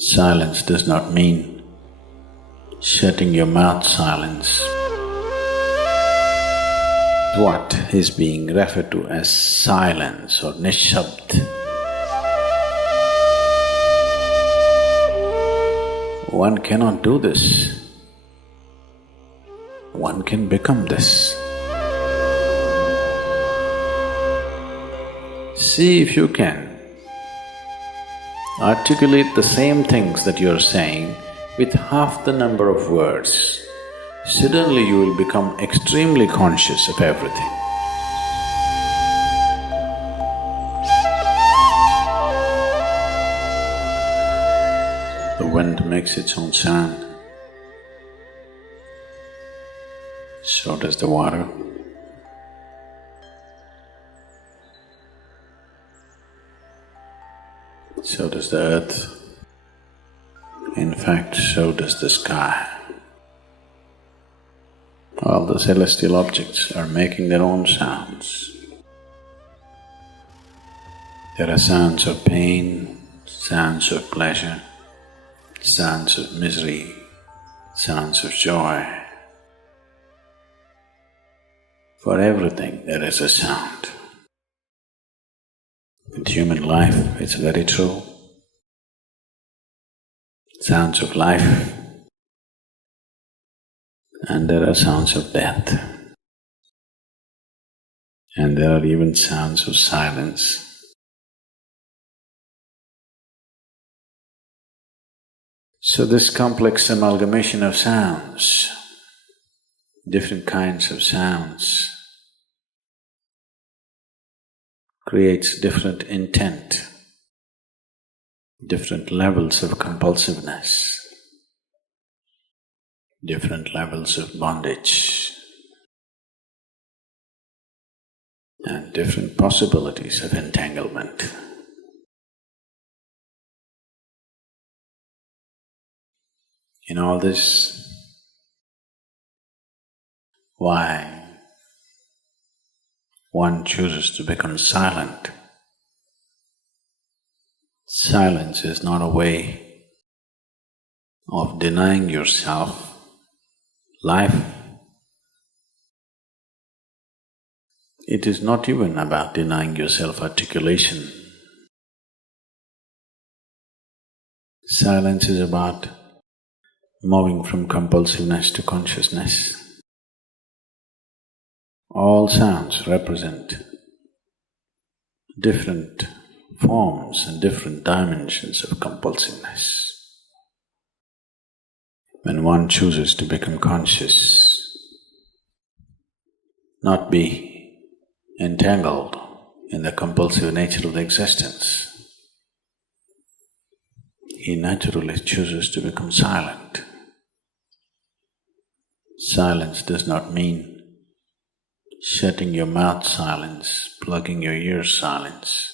Silence does not mean shutting your mouth silence. What is being referred to as silence or nishabd? One cannot do this. One can become this. See if you can articulate the same things that you're saying with half the number of words. Suddenly you will become extremely conscious of everything. The wind makes its own sound, so does the water. So does the earth. In fact, so does the sky. All the celestial objects are making their own sounds. There are sounds of pain, sounds of pleasure, sounds of misery, sounds of joy. For everything there is a sound. In human life, it's very true. Sounds of life, and there are sounds of death, and there are even sounds of silence. So this complex amalgamation of sounds, different kinds of sounds, creates different intent, different levels of compulsiveness, different levels of bondage, and different possibilities of entanglement. In all this, why one chooses to become silent? Silence is not a way of denying yourself life. It is not even about denying yourself articulation. Silence is about moving from compulsiveness to consciousness. All sounds represent different forms and different dimensions of compulsiveness. When one chooses to become conscious, not be entangled in the compulsive nature of the existence, he naturally chooses to become silent. Silence does not mean shutting your mouth silence, plugging your ears silence.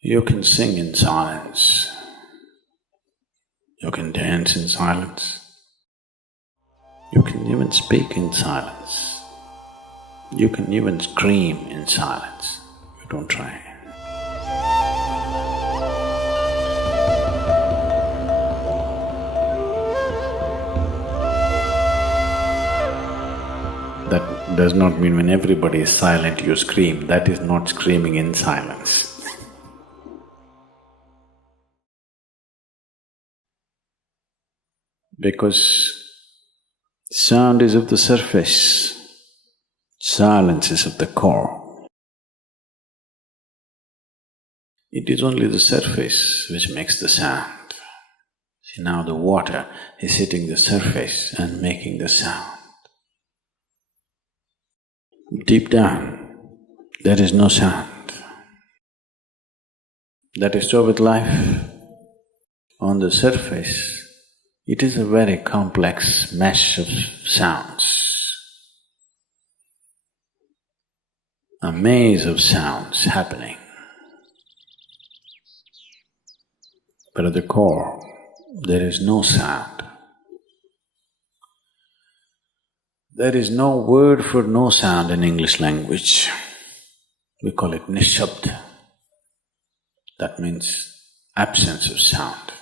You can sing in silence, you can dance in silence, you can even speak in silence, you can even scream in silence. You don't try. That does not mean when everybody is silent you scream. That is not screaming in silence. Because sound is of the surface, silence is of the core. It is only the surface which makes the sound. See, now the water is hitting the surface and making the sound. Deep down, there is no sound. That is so with life. On the surface, it is a very complex mesh of sounds, a maze of sounds happening. But at the core, there is no sound. There is no word for no sound in English language. We call it nishabd. That means absence of sound,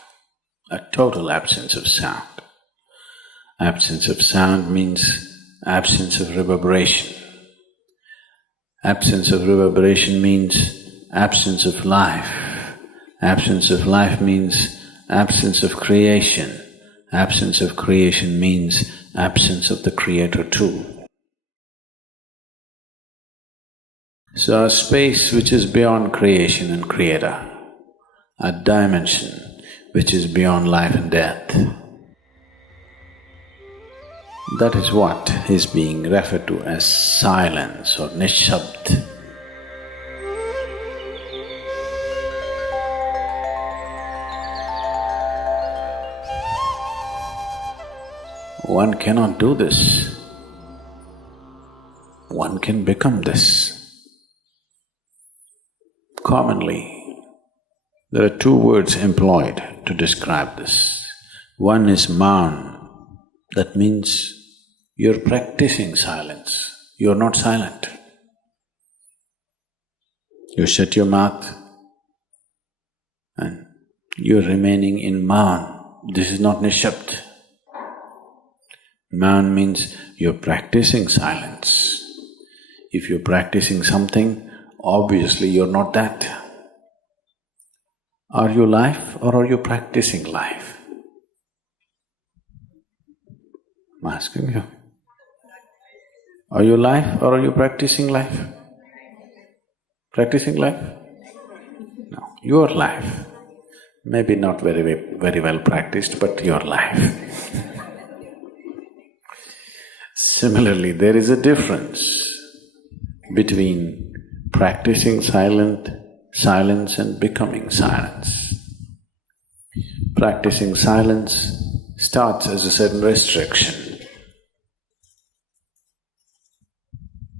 a total absence of sound. Absence of sound means absence of reverberation. Absence of reverberation means absence of life. Absence of life means absence of creation. Absence of creation means absence of the Creator too. So a space which is beyond creation and Creator, a dimension which is beyond life and death, that is what is being referred to as silence or nishabd. One cannot do this. One can become this. Commonly, there are two words employed to describe this. One is maun, that means you're practicing silence, you're not silent. You shut your mouth and you're remaining in maun. This is not nishabd. Maun means you're practicing silence. If you're practicing something, obviously you're not that. Are you life or are you practicing life? I'm asking you. Are you life or are you practicing life? Practicing life? No, your life. Maybe not very well practiced, but your life. Similarly, there is a difference between practicing silence and becoming silence. Practicing silence starts as a certain restriction,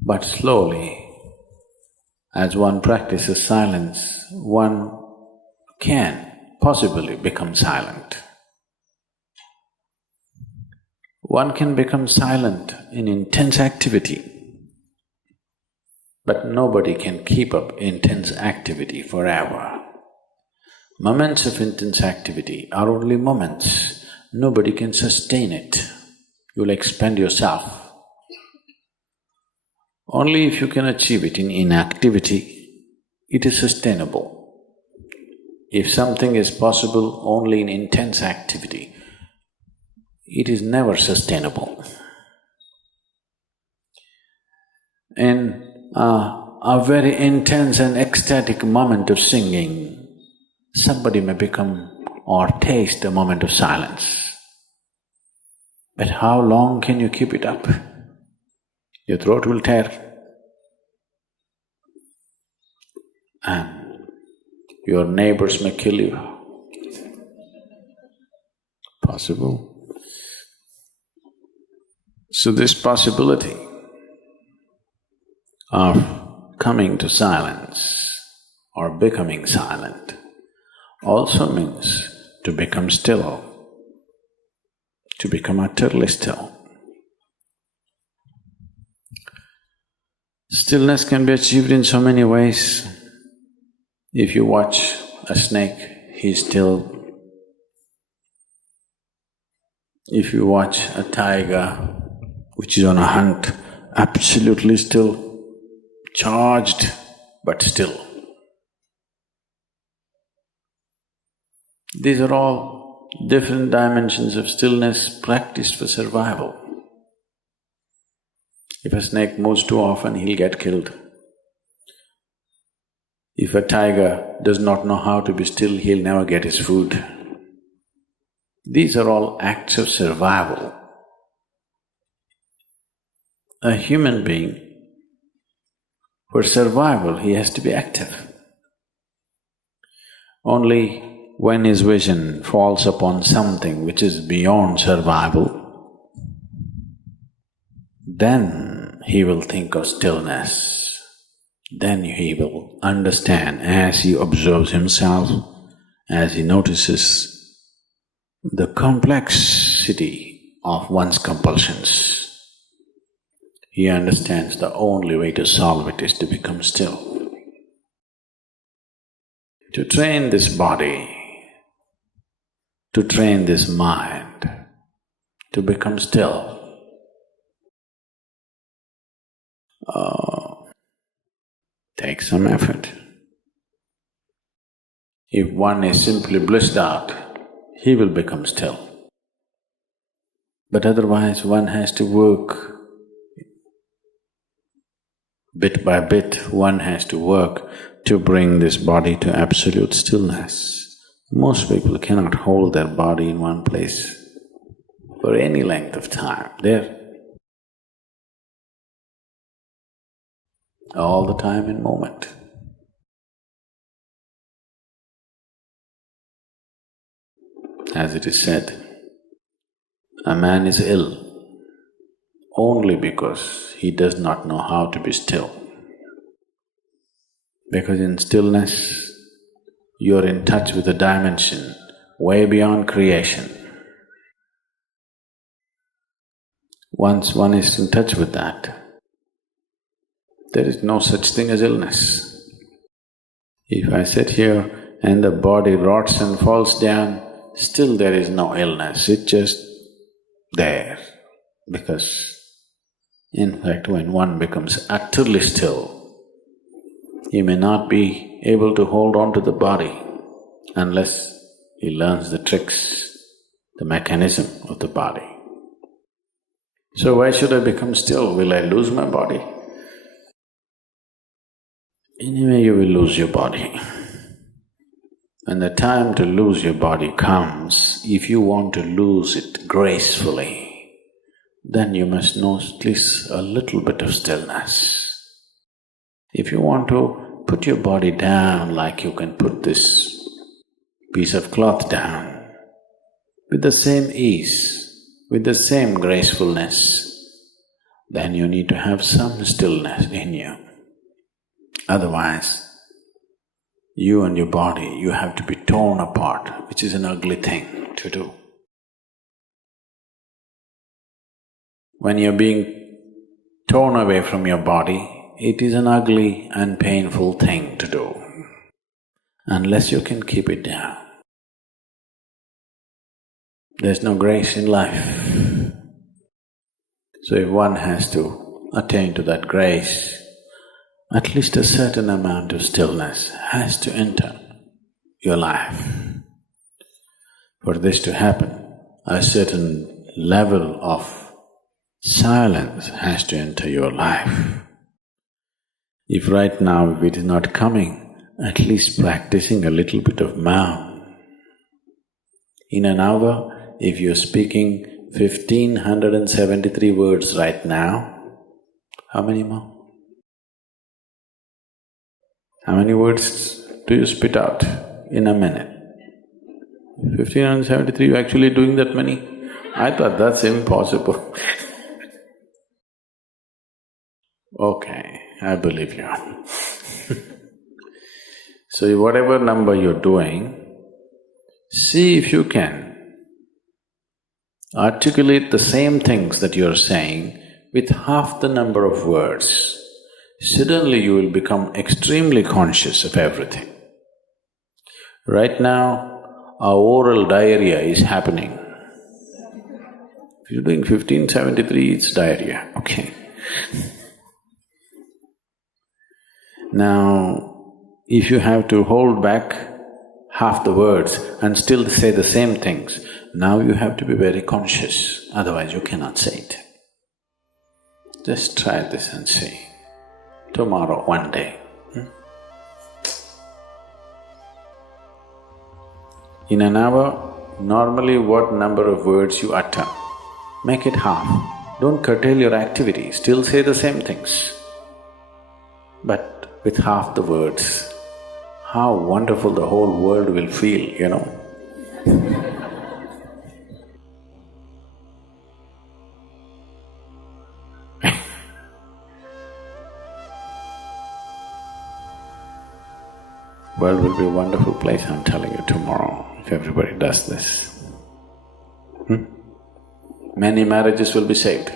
but slowly, as one practices silence, one can possibly become silent. One can become silent in intense activity, but nobody can keep up intense activity forever. Moments of intense activity are only moments, nobody can sustain it. You'll expend yourself. Only if you can achieve it in inactivity, it is sustainable. If something is possible only in intense activity, it is never sustainable. In a very intense and ecstatic moment of singing, somebody may become or taste a moment of silence. But how long can you keep it up? Your throat will tear and your neighbors may kill you. Possible. So this possibility of coming to silence or becoming silent also means to become still, to become utterly still. Stillness can be achieved in so many ways. If you watch a snake, he's still. If you watch a tiger which is on a hunt, absolutely still, charged but still. These are all different dimensions of stillness practiced for survival. If a snake moves too often, he'll get killed. If a tiger does not know how to be still, he'll never get his food. These are all acts of survival. A human being, for survival, he has to be active. Only when his vision falls upon something which is beyond survival, then he will think of stillness. Then he will understand as he observes himself, as he notices the complexity of one's compulsions. He understands the only way to solve it is to become still. to train this body, to train this mind, to become still. Takes some effort. If one is simply blissed out, he will become still. But otherwise one has to work bit by bit, one has to work to bring this body to absolute stillness. Most people cannot hold their body in one place for any length of time. They're all the time in moment. As it is said, a man is ill only because he does not know how to be still. Because in stillness, you're in touch with a dimension way beyond creation. Once one is in touch with that, there is no such thing as illness. If I sit here and the body rots and falls down, still there is no illness, it's just there. Because in fact, when one becomes utterly still, he may not be able to hold on to the body unless he learns the tricks, the mechanism of the body. So why should I become still? Will I lose my body? Anyway, you will lose your body. When the time to lose your body comes, if you want to lose it gracefully, then you must know at least a little bit of stillness. If you want to put your body down like you can put this piece of cloth down, with the same ease, with the same gracefulness, then you need to have some stillness in you. Otherwise, you and your body, you have to be torn apart, which is an ugly thing to do. When you're being torn away from your body, it is an ugly and painful thing to do, unless you can keep it down. There's no grace in life. So if one has to attain to that grace, at least a certain amount of stillness has to enter your life. For this to happen, a certain level of silence has to enter your life. If right now if it is not coming, at least practicing a little bit of Maum. In an hour, if you're speaking 1,573 words right now, how many more? How many words do you spit out in a minute? 1,573, you're actually doing that many? I thought that's impossible. Okay, I believe you. So whatever number you're doing, see if you can articulate the same things that you're saying with half the number of words. Suddenly you will become extremely conscious of everything. Right now, our oral diarrhea is happening. If you're doing 1573, it's diarrhea, okay. Now, if you have to hold back half the words and still say the same things, now you have to be very conscious, otherwise you cannot say it. Just try this and see. Tomorrow, one day. In an hour, normally what number of words you utter, make it half. Don't curtail your activity, still say the same things. But with half the words, how wonderful the whole world will feel, you know. World will be a wonderful place, I'm telling you, tomorrow, if everybody does this. Many marriages will be saved.